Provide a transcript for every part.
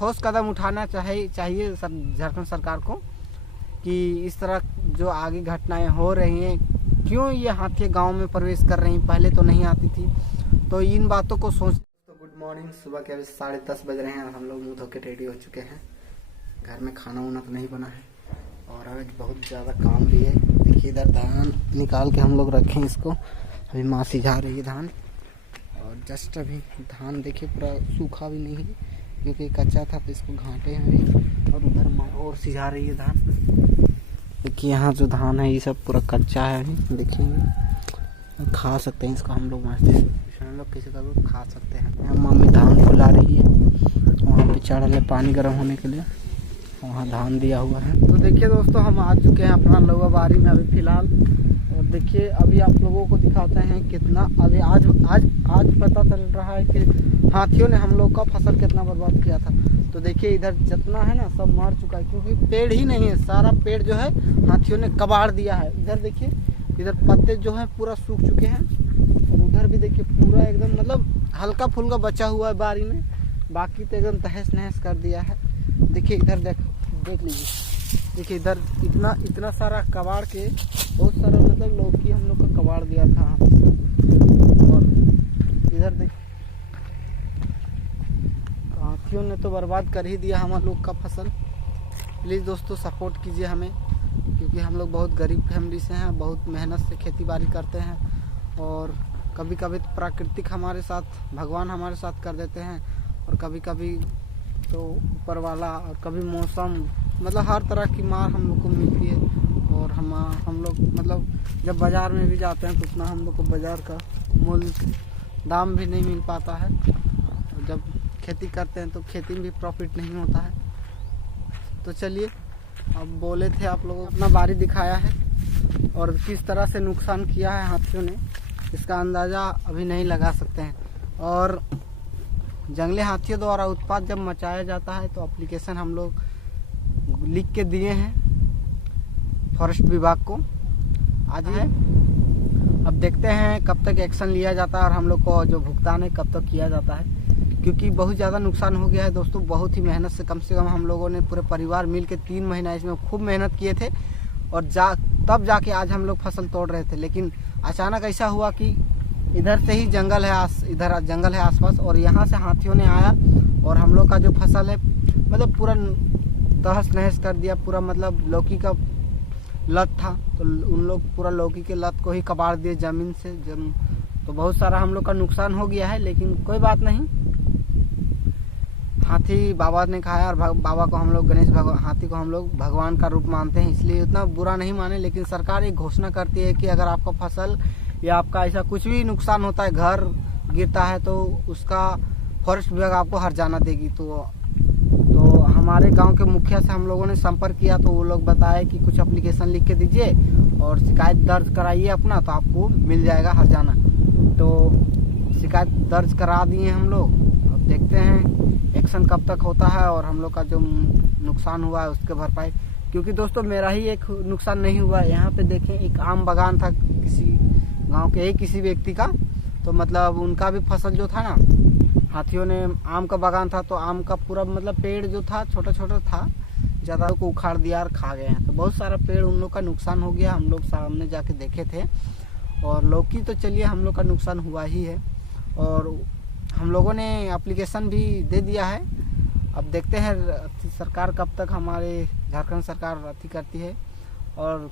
ठोस कदम उठाना चाहिए झारखंड सरकार को कि इस तरह जो आगे घटनाएं हो रही हैं, क्यों ये हाथी गांव में प्रवेश कर रही, पहले तो नहीं आती थी। तो इन बातों को सोच। तो गुड मॉर्निंग, सुबह के अभी 10:30 बज रहे हैं और हम लोग मुँह धो के रेडी हो चुके हैं। घर में खाना वाना तो नहीं बना है और आज बहुत ज़्यादा काम भी है। देखिए इधर धान निकाल के हम लोग रखें इसको, अभी माँ सिझा रही है धान। और जस्ट अभी धान देखिए पूरा सूखा भी नहीं है क्योंकि कच्चा था, तो इसको घाटे हैं अभी। और उधर माँ और सिझा रही है धान। देखिए यहाँ जो धान है ये सब पूरा कच्चा है अभी। देखिए खा सकते हैं इसको हम लोग, मस्त हम लोग किसी का भी खा सकते हैं। यहाँ मम्मी धान फुला रही है, वहाँ पे चढ़ल है पानी गर्म होने के लिए, वहाँ धान दिया हुआ है। तो देखिए दोस्तों, हम आ चुके हैं अपना लौवा बारी में अभी फ़िलहाल। और देखिए अभी आप लोगों को दिखाते हैं कितना अभी आज पता चल रहा है कि हाथियों ने हम लोग का फसल कितना बर्बाद किया था। तो देखिए इधर जितना है ना सब मार चुका है क्योंकि पेड़ ही नहीं है, सारा पेड़ जो है हाथियों ने कबाड़ दिया है। इधर देखिए, इधर पत्ते जो है पूरा सूख चुके हैं और उधर भी देखिए पूरा एकदम मतलब हल्का फुल्का बचा हुआ है बारी में, बाकी तो एकदम तहस नहस कर दिया है। देखिए इधर देख लीजिए, देखिए इधर इतना सारा कबाड़ के बहुत सारा मतलब लौकी हम लोग का कबाड़ दिया था। और इधर देखिए हाथियों ने तो बर्बाद कर ही दिया हम लोग का फसल। प्लीज़ दोस्तों सपोर्ट कीजिए हमें, क्योंकि हम लोग बहुत गरीब फैमिली से हैं, बहुत मेहनत से खेती बाड़ी करते हैं। और कभी कभी प्राकृतिक हमारे साथ, भगवान हमारे साथ कर देते हैं और कभी कभी तो ऊपर वाला, और कभी मौसम, मतलब हर तरह की मार हम लोग को मिलती है। और हम लोग मतलब जब बाज़ार में भी जाते हैं तो उतना हम लोग को बाज़ार का मूल्य दाम भी नहीं मिल पाता है। और जब खेती करते हैं तो खेती में भी प्रॉफिट नहीं होता है। तो चलिए, अब बोले थे आप लोगों को अपना बारी दिखाया है और किस तरह से नुकसान किया है हाथियों ने, इसका अंदाज़ा अभी नहीं लगा सकते हैं। और जंगली हाथियों द्वारा उत्पात जब मचाया जाता है तो एप्लीकेशन हम लोग लिख के दिए हैं फॉरेस्ट विभाग को आज है। अब देखते हैं कब तक एक्शन लिया जाता है और हम लोग को जो भुगतान है कब तक किया जाता है, क्योंकि बहुत ज़्यादा नुकसान हो गया है दोस्तों। बहुत ही मेहनत से कम हम लोगों ने पूरे परिवार मिल के 3 महीना इसमें खूब मेहनत किए थे और तब जाके आज हम लोग फसल तोड़ रहे थे। लेकिन अचानक ऐसा हुआ कि इधर से ही जंगल है, इधर जंगल है आसपास, और यहाँ से हाथियों ने आया और हम लोग का जो फसल है मतलब पूरा तहस नहस कर दिया। पूरा मतलब लौकी का लत था तो उन लोग पूरा लौकी के लत को ही कबाड़ दिए ज़मीन से। तो बहुत सारा हम लोग का नुकसान हो गया है, लेकिन कोई बात नहीं। हाथी बाबा ने खाया और बाबा को हम लोग हाथी को हम लोग भगवान का रूप मानते हैं, इसलिए उतना बुरा नहीं माने। लेकिन सरकार एक घोषणा करती है कि अगर आपका फसल या आपका ऐसा कुछ भी नुकसान होता है, घर गिरता है, तो उसका फॉरेस्ट विभाग आपको हर्जाना देगी। तो हमारे गांव के मुखिया से हम लोगों ने संपर्क किया तो वो लोग बताए कि कुछ एप्लीकेशन लिख के दीजिए और शिकायत दर्ज कराइए अपना, तो आपको मिल जाएगा हर्जाना। तो शिकायत दर्ज करा दिए हम लोग। अब देखते हैं एक्शन कब तक होता है और हम लोग का जो नुकसान हुआ है उसके भरपाई। क्योंकि दोस्तों मेरा ही एक नुकसान नहीं हुआ, यहाँ पे देखें एक आम बागान था किसी गांव के किसी व्यक्ति का, तो मतलब उनका भी फसल जो था ना, हाथियों ने आम का बागान था तो आम का पूरा मतलब पेड़ जो था छोटा छोटा था, ज़्यादा को उखाड़ दिया और खा गए हैं। तो बहुत सारा पेड़ उन लोग का नुकसान हो गया, हम लोग सामने जाके देखे थे। और लौकी तो चलिए हम लोग का नुकसान हुआ ही है और हम लोगों ने एप्लीकेशन भी दे दिया है। अब देखते हैं सरकार कब तक, हमारे झारखंड सरकार अति करती है। और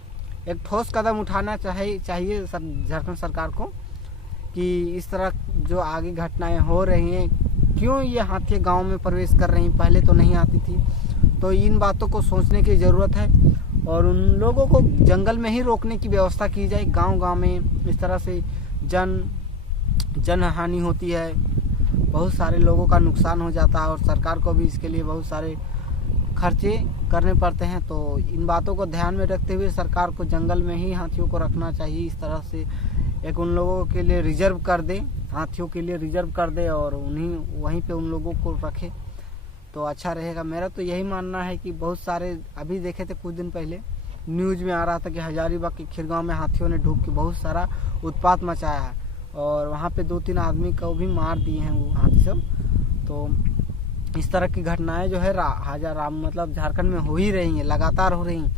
एक ठोस कदम उठाना चाहिए झारखंड सरकार को कि इस तरह जो आगे घटनाएं हो रही हैं, क्यों ये हाथी गांव में प्रवेश कर रही, पहले तो नहीं आती थी। तो इन बातों को सोचने की ज़रूरत है और उन लोगों को जंगल में ही रोकने की व्यवस्था की जाए। गांव-गांव में इस तरह से जन हानि होती है, बहुत सारे लोगों का नुकसान हो जाता है और सरकार को भी इसके लिए बहुत सारे खर्चे करने पड़ते हैं। तो इन बातों को ध्यान में रखते हुए सरकार को जंगल में ही हाथियों को रखना चाहिए। इस तरह से एक उन लोगों के लिए रिजर्व कर दे, हाथियों के लिए रिजर्व कर दे और वहीं पे उन लोगों को रखे तो अच्छा रहेगा। मेरा तो यही मानना है कि बहुत सारे अभी देखे थे कुछ दिन पहले न्यूज़ में आ रहा था कि हजारीबाग के खिरगांव में हाथियों ने ढूक के बहुत सारा उत्पात मचाया है और वहाँ पे 2-3 आदमी को भी मार दिए हैं वो हाथी सब। तो इस तरह की घटनाएं जो है मतलब झारखंड में हो ही रही हैं, लगातार हो रही हैं।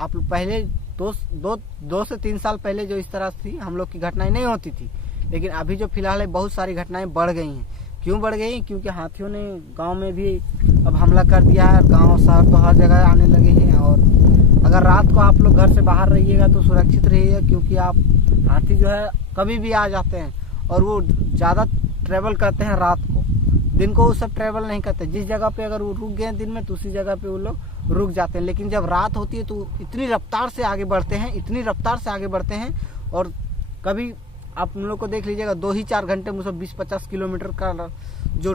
आप पहले दो से 3 साल पहले जो इस तरह थी हम लोग की घटनाएं नहीं होती थी, लेकिन अभी जो फिलहाल है बहुत सारी घटनाएं बढ़ गई हैं। क्यों बढ़ गई? क्योंकि हाथियों ने गांव में भी अब हमला कर दिया है, गांव शहर तो हर जगह आने लगे हैं। और अगर रात को आप लोग घर से बाहर रहिएगा तो सुरक्षित रहिएगा, क्योंकि आप हाथी जो है कभी भी आ जाते हैं और वो ज़्यादा ट्रेवल करते हैं रात को। दिन को वो सब ट्रेवल नहीं करते। जिस जगह पे अगर वो रुक गए दिन में तो उसी जगह पे वो लोग रुक जाते हैं, लेकिन जब रात होती है तो इतनी रफ्तार से आगे बढ़ते हैं और कभी आप उन लोग को देख लीजिएगा 2 ही 4 घंटे में सब 20-50 किलोमीटर का जो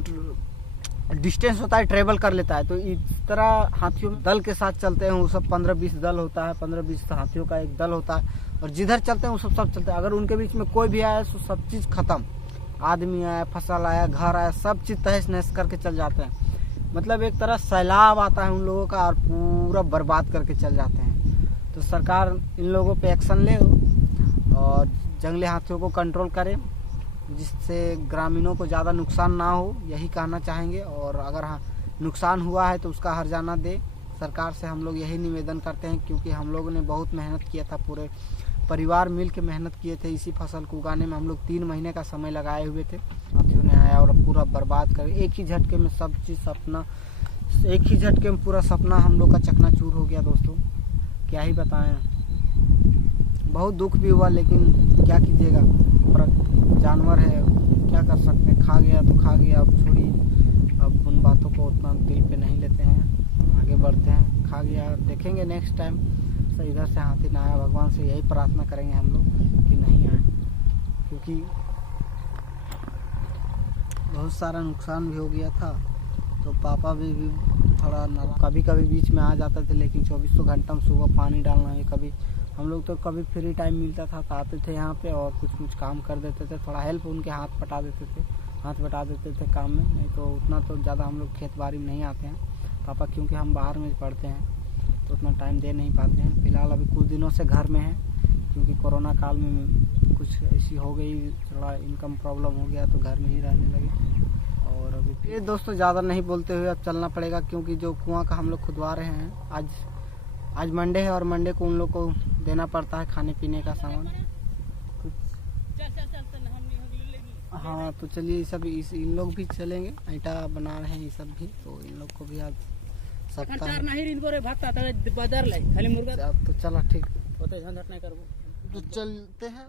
डिस्टेंस होता है ट्रेवल कर लेता है। तो इस तरह हाथियों दल के साथ चलते हैं, वो सब 15-20 दल होता है, 15-20 हाथियों का एक दल होता है और जिधर चलते हैं वो सब चलते हैं। अगर उनके बीच में कोई भी आया तो सब चीज़ खत्म, आदमी आया, फसल आया, घर आया, सब चीज़ तहस नहस करके चल जाते हैं। मतलब एक तरह सैलाब आता है उन लोगों का और पूरा बर्बाद करके चल जाते हैं। तो सरकार इन लोगों पे एक्शन ले और जंगली हाथियों को कंट्रोल करे, जिससे ग्रामीणों को ज़्यादा नुकसान ना हो, यही कहना चाहेंगे। और अगर नुकसान हुआ है तो उसका हर्जाना दे। सरकार से हम लोग यही निवेदन करते हैं, क्योंकि हम लोगों ने बहुत मेहनत किया था, पूरे परिवार मिल के मेहनत किए थे। इसी फसल को उगाने में हम लोग 3 महीने का समय लगाए हुए थे। हाथियों ने आया और पूरा बर्बाद कर एक ही झटके में सब चीज़ एक ही झटके में पूरा सपना हम लोग का चकनाचूर हो गया। दोस्तों क्या ही बताएं, बहुत दुख भी हुआ, लेकिन क्या कीजिएगा, जानवर है, क्या कर सकते हैं। खा गया तो खा गया, अब छोड़िए, अब उन बातों को उतना दिल पे नहीं लेते हैं, आगे बढ़ते हैं। खा गया, देखेंगे नेक्स्ट टाइम से इधर से हाथी ना आया। भगवान से यही प्रार्थना करेंगे हम लोग कि नहीं आए, क्योंकि बहुत सारा नुकसान भी हो गया था। तो पापा भी थोड़ा कभी कभी बीच में आ जाते थे, लेकिन 24 घंटा में सुबह पानी डालना है। कभी हम लोग तो कभी फ्री टाइम मिलता था तो आते थे यहाँ पे और कुछ काम कर देते थे, थोड़ा हेल्प उनके हाथ बटा देते थे काम में। नहीं तो उतना तो ज़्यादा हम लोग खेत बाड़ी में नहीं आते हैं पापा, क्योंकि हम बाहर में पढ़ते हैं तो उतना टाइम दे नहीं पाते हैं। फिलहाल अभी कुछ दिनों से घर में है, क्योंकि कोरोना काल में कुछ ऐसी हो गई, थोड़ा इनकम प्रॉब्लम हो गया तो घर में ही रहने लगे। और अभी फिर दोस्तों ज़्यादा नहीं बोलते हुए अब चलना पड़ेगा, क्योंकि जो कुआं का हम लोग खुदवा रहे हैं, आज मंडे है और मंडे को उन लोग को देना पड़ता है खाने पीने का सामान। हाँ तो चलिए, सब इन लोग भी चलेंगे, ईंटा बना रहे हैं ये सब भी, तो इन लोग को भी आज सकता है। तो चलो ठीक, तो चलते हैं।